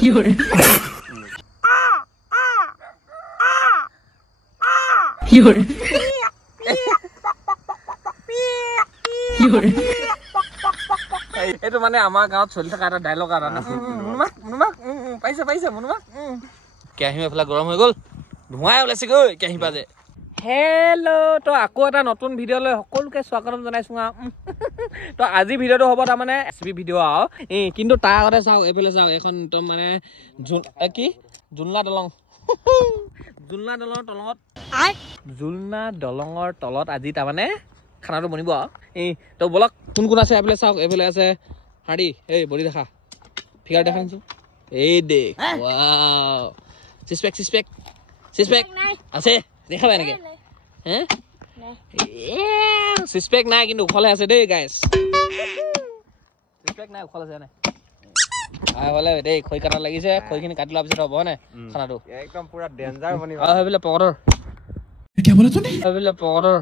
有人，有人，有人。এইটো মানে আমাৰ গাঁৱত চলি থকা এটা ডাইলগ আৰু মুনুমাক মুনুমাক পাইছে পাইছে মুনুমাক কেৰাহী এফালে গৰম হৈ গ'ল ধোঁৱাই ওলাইছে গৈ কেৰাহী পাজে হেল্ল' তো আকৌ এটা নতুন ভিডিঅ'লৈ সকলোকে স্বাগতম জনাইছো তো আজি ভিডিঅ'টো হ'ব তাৰমানে এছবি ভিডিঅ' আৰু কিন্তু তাৰ আগতে চাওক এইফালে চাওক এখন একদম মানে কি জুলনা দলং জুলনা দলঙৰ তলত আজি তাৰমানে খানাটো বনিব আৰু তো বলক কোন কোন আছে এইফালে চাওক এইফালে আছে হাড়ি এই বডি দেখা ফিগাৰ দেখা নিছো এই দেখ ওয়াও সিক্স পেক আছে দেখাবা এনেকে হে সিক্স পেক নাই কিন্তু ওখলে আছে দেই গাইস সিক্স পেক নাই ওখলে আছে নাই হলে দেই খৈ কাটা লাগিছে খৈখিনি কাটি লোৱাৰ পিছত হ'ব নে খানাটো একদম পুৰা ডেঞ্জাৰ বনিব সেইবিলাক পকৰৰ क्या बोला तूने সেইবিলাক পকৰৰ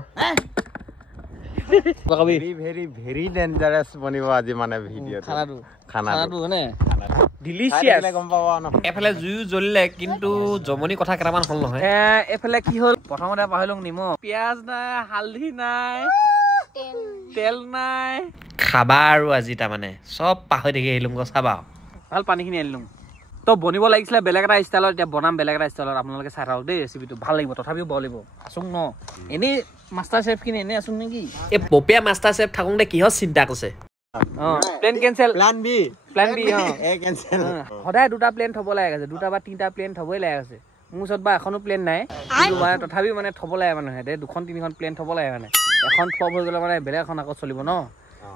very dangerous বনিব আজি মানে ভিডিঅ খানাটো মানে ডিলিশিয়াস গম পাবা ন এফালে জুই জ্বলিলে কিন্তু জমনি কথা কেটামান হল নহয় এফালে কি হল প্ৰথমতে পাহৰিলং নিমখ পিয়াজ নাই হালধি নাই তেল নাই খাবা আৰু আজি তাৰমানে সব পাহৰি দেখি আহিলুং চাবা ভাল পানীখিনি আনিলুং তো বনিব লাগিছিলে বেলেগ এটা ষ্টাইলত এতিয়া বনাম বেলেগ এটা ষ্টাইলত আপোনালোকে চাই থাকক দেই ৰেচিপিটো ভাল লাগিব তথাপিও বল লাগিব আছোং ন এনেই মাষ্টাৰ চেফ খিনি এনে আছোং নেকি এই পপিয়া মাষ্টাৰ চেফ থাকোঁতে কিহৰ চিন্তা কৰিছে plan cancel plan B A cancel সদায় দুটা প্লেন থব লাগে আছে দুটা বা তিনটা প্লেন থবই লাগে আছে মোৰ ওচৰত বা এখনো প্লেন নাই কিন্তু মানে তথাপিও মানে থব লাগে মানুহে দে দুখন তিনিখন প্লেন থব লাগে মানে এখন ফ্লপ হৈ গ'লে মানে বেলেগ এখন আকৌ চলিব ন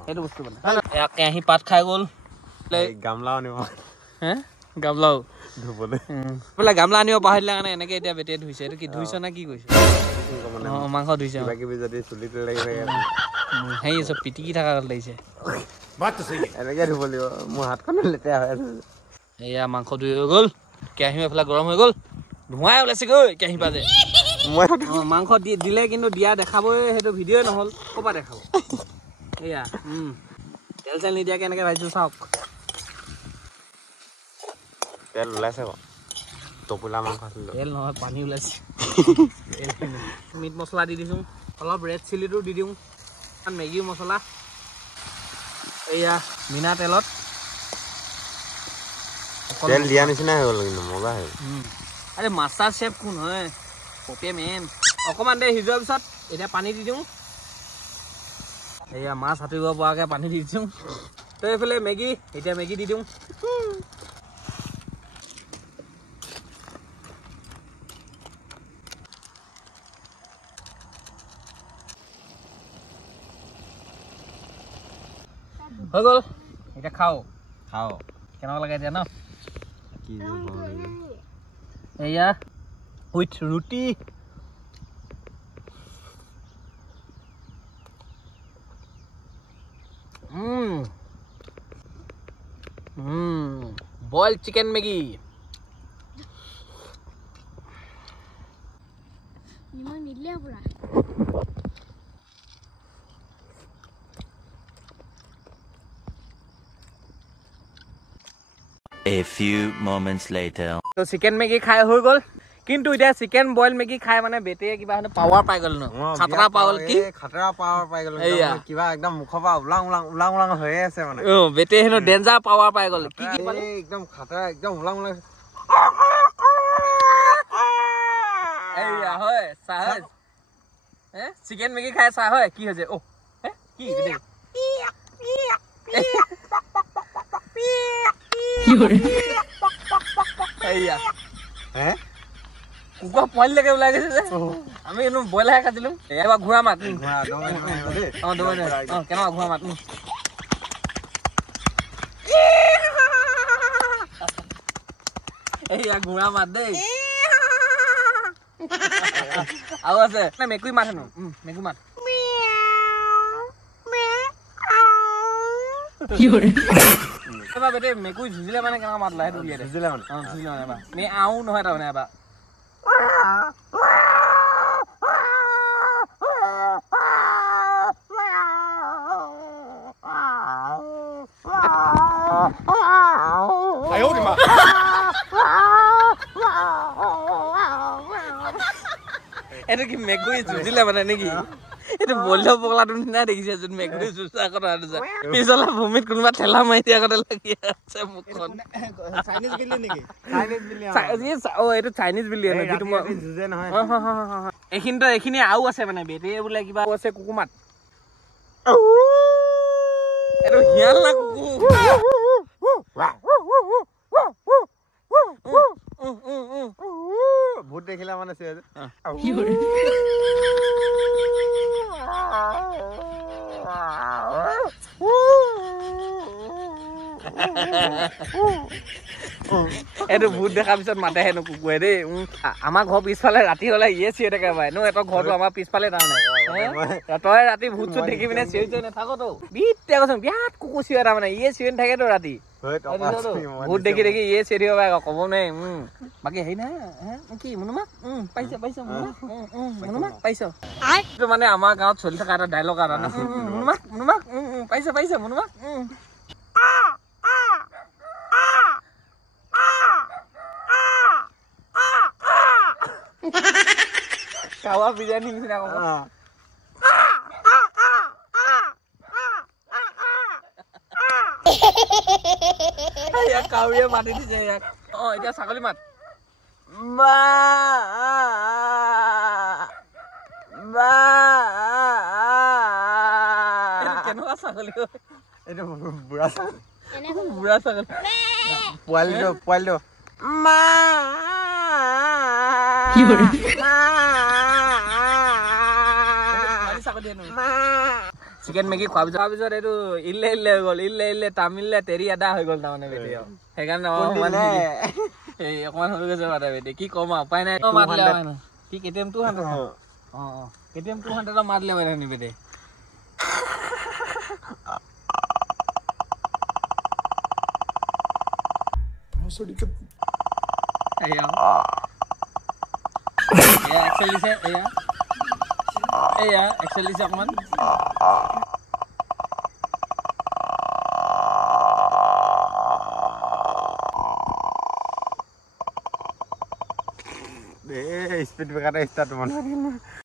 সেইটো বস্তু মানে কেৰাহী পাত খাই গ'ল গামলাও নিব হে গামলাও ধুবলৈ বোলে গামলা আনিব পাহৰিলে কাৰণে এনেকে এতিয়া বেটে ধুইছে এইটো কি ধুইছ না কি কৈছে মাংস ধুইছে কিবা যদি চুলিটো লাগি থাকে সেই চব পিটিকি থকা লাগিছে এনেকে ধুব লাগিব মোৰ হাতখন লেতেৰা হৈ আছে এয়া মাংস ধুই হৈ গ'ল কেৰাহী এফালে গৰম হৈ গ'ল ধোঁৱাই ওলাইছে গৈ কেৰাহী পাজে মাংস দিলে কিন্তু দিয়া দেখাবই সেইটো ভিডিঅ'ই নহ'ল ক'ৰপৰা দেখাব এয়া তেল চেল নিদিয়াকে এনেকে ভাজিছো চাওক তেল ওলাইছে টোপোলা মাংস আছিল তেল নহয় পানী ওলাইছে মিট মছলা দি দিছোঁ অলপ ৰেড চিলিটো দি দিওঁ মেগী মছলা এয়া মিনা তেলত তেল দিয়া নিচিনা হৈ গ'ল কিন্তু মজা হৈ আৰে মাষ্টাৰ চেফ কোন হয় পপিয়া মেন অকণমান দেৰি সিজোৱাৰ পিছত এতিয়া পানী দি দিওঁ এয়া মাছ সাঁতুৰিব পৰাকৈ পানী দি দিওঁ তো এইফালে মেগী এতিয়া মেগী দি দিওঁ হৈ গ'ল এতিয়া খাওঁ কেনেকুৱা লাগে এতিয়া ন কি এয়া with roti boil chicken Maggi A few moments later. তো চিকেন মেগী খাই হৈ গ'ল কিন্তু এতিয়া চিকেন বইল মেগী খাই মানে বেটে কিবা পাৱাৰ পাই গ'ল ন খাতৰা পাই গ'ল কি খাতৰা পাৱাৰ পাই গ'ল কিবা একদম মুখৰ পৰা উলাং হৈ আছে মানে বেটে হেনো ডেঞ্জাৰ পাৱাৰ পাই গ'ল কি কি পালে একদম খাতৰা একদম উলাং এইয়া হয় চাহ হয় চিকেন মেগী খাই চাহ হয় কি হৈছে অ কি দেই এইয়া কুকুৰা পোৱালিলৈকে ওলাই গৈছে যে আমি এনো ব্ৰইলাৰহে কাটিলো এবাৰ ঘূৰা মাত কেনেকুৱা ঘূৰা মাত এইয়া ঘূৰা মাত দেই আৰু আছে মেকুৰী মাত হেনো মেকুৰী মাত এবাৰ বেটে মেকুৰী যুঁজিলে মানে কেনেকুৱা মাত লাগে সেইটো উলিয়াই যুঁজিলে মানে এবাৰ মে আও নহয় তাৰমানে এবাৰ哎呦我的妈！ এইটো কি মেকুৰী যুঁজিলে মানে নেকি এইটো বল্য পগলাটো নিচিনা দেখিছে যোন মেকুৰী যুঁজা কথা পিছলা ভূমিত কোনোবা ঠেলা মাৰি দিয়া কথা লাগি আছে মুখখন চাইনিজ বিলি নেকি এইটো চাইনিজ বিলি যুঁজে নহয় এইখিনি আৰু আছে মানে বেটেৰী বোলে কিবা আছে কুকুমাত এইটো হিয়াল না কুকুৰ ভূত দেখিলা মানে এইটো ভূত দেখাৰ পিছত মাতে হেনো কুকুৰে দেই আমাৰ ঘৰ পিছফালে ৰাতি হলে ইয়ে চিঞৰি থাকে পাই ন এটা ঘৰটো আমাৰ পিছফালে তাৰমানে তই ৰাতি ভূত চুত দেখি পিনে চিঞৰি চিঞৰি নাথাকতো বিৰাট কুকুৰ চিঞৰে তাৰমানে ইয়ে চিঞৰি নাথাকেতো ৰাতি ভূত দেখি দেখি ইয়ে চিঞৰি থাকিব পাৰে ক'ব নোৱাৰি বাকী হেৰি নাই কি মুনুমাক পাইছ মুনুমাক পাইছ এইটো মানে আমাৰ গাঁৱত চলি থকা এটা ডাইলগ এটা মুনুমাক পাইছ মুনুমাক কাৱা বিৰিয়ানী নিচিনা ক'ব কাউৰীয়ে মাতি দিছে ইয়াক এতিয়া ছাগলী মাত কেনেকুৱা ছাগলী এইটো বুঢ়া বুঢ়া ছাগলী পোৱালিটো চিকেন মেগী খোৱাৰ পিছত এইটো ইল্লে হৈ গ'ল ইল্লে তামিলে তেৰি আদা হৈ গ'ল তাৰমানে বেটি সেইকাৰণে অকমান হৈ গৈছে মানে বেটি কি কম আৰু উপায় নাই কি KTM 200 KTM 200 মাত দিলে মানে বেটি এক্সেল দিছে অকমান স্পীড ব্ৰেকাৰটা ষ্টাৰ্ট